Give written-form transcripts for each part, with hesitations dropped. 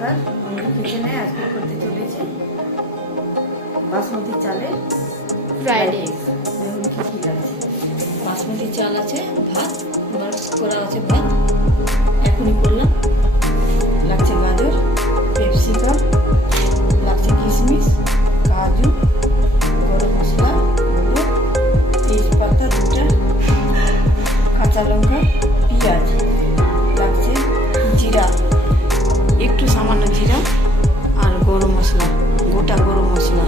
নমস্কার, অঞ্জু কিচেনে আজকে করতে চলেছি বাসমতি চালের ফ্রাইড এগ। দেখুন কি কি লাগছে। বাসমতি চাল আছে, ভাত মিক্স করা আছে, ভাত এখনই করলাম। লাগছে গাজর, ক্যাপসিকাম, লাগছে কিশমিশ, কাজু, গরম মশলা গুঁড়ো, তেজপাতা দুটা, কাঁচা লঙ্কা, পেঁয়াজ, লাগছে জিরা, একটু সামান্য জিরা আর গরম মশলা, গোটা গরম মশলা।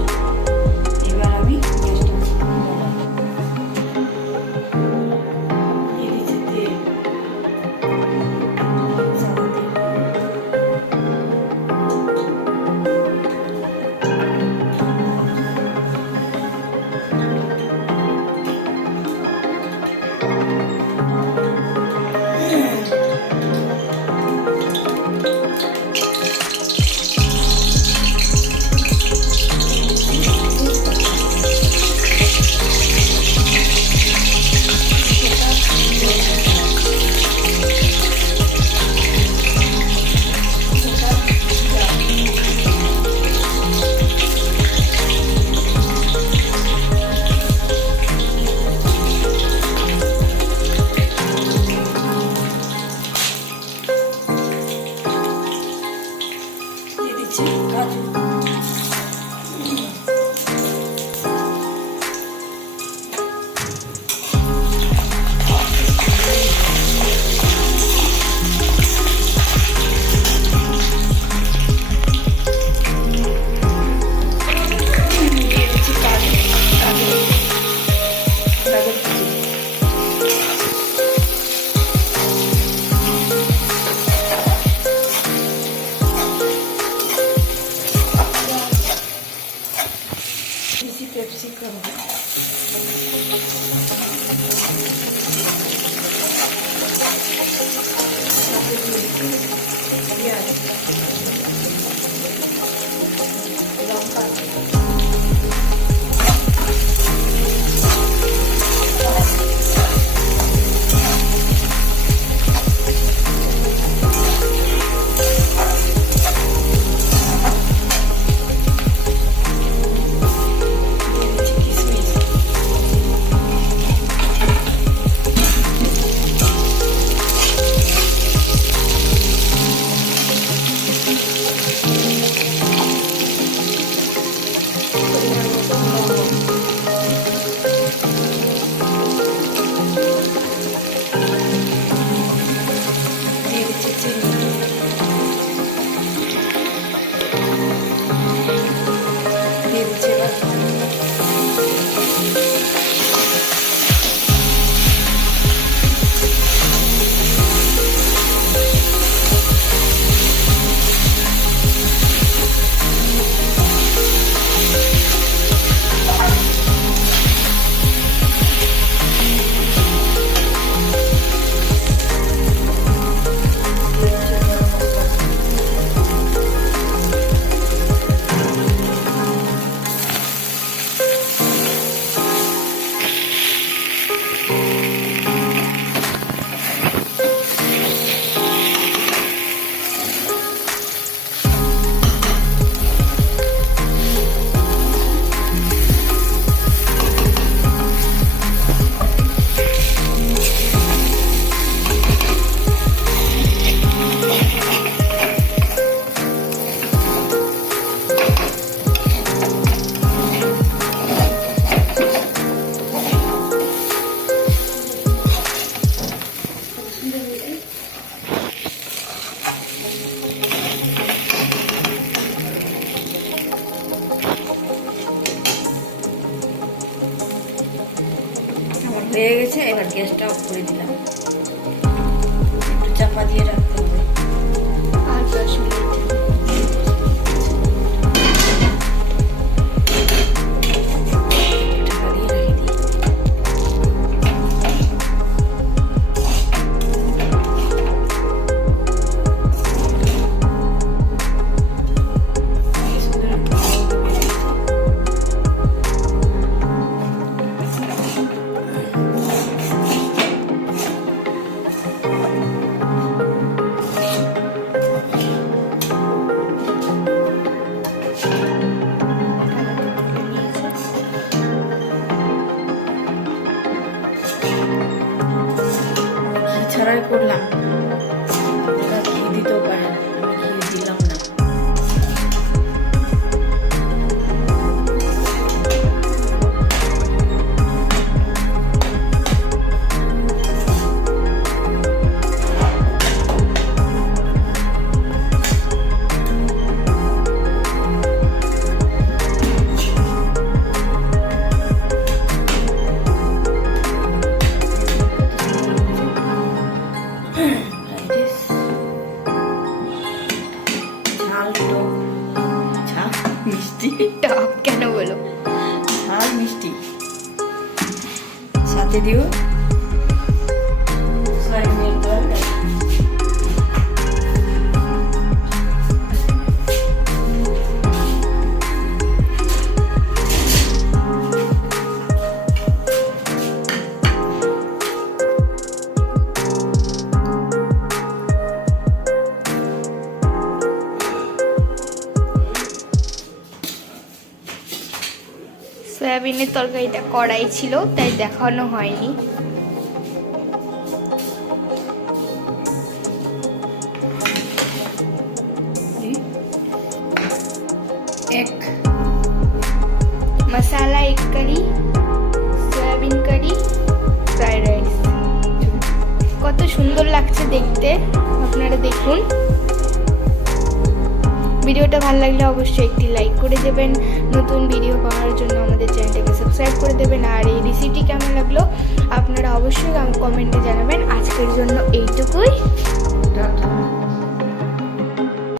এবার আমি গ্যাসটা দিয়ে দিচ্ছি তেল, সাদা তেল। ক্যাপসিকাম, পেঁয়াজ, লঙ্কা, হয়ে গেছে। এবার গ্যাসটা অফ করে দিলাম, একটু চাপা দিয়ে রাখতে হবে আর 10 মিনিট। ঝাল টক, ঝাল মিষ্টি, টক কেন বলো? ঝাল মিষ্টি। সাথে দিও সয়াবিনের তরকারি। সয়াবিনের তরকারিটা কড়াই ছিল তাই দেখানো হয়নি। এক मसाला एक करी, সয়াবিন কারি, ফ্রাইড রাইস। কত সুন্দর লাগছে দেখতে, আপনারা দেখুন। ভিডিওটা ভালো লাগলে অবশ্যই একটি লাইক করে দেবেন, নতুন ভিডিও পাওয়ার জন্য আমাদের চ্যানেলটাকে সাবস্ক্রাইব করে দেবেন। আর এই রেসিপিটি কেমন লাগলো আপনারা অবশ্যই কমেন্টে জানাবেন। আজকের জন্য এইটুকুই।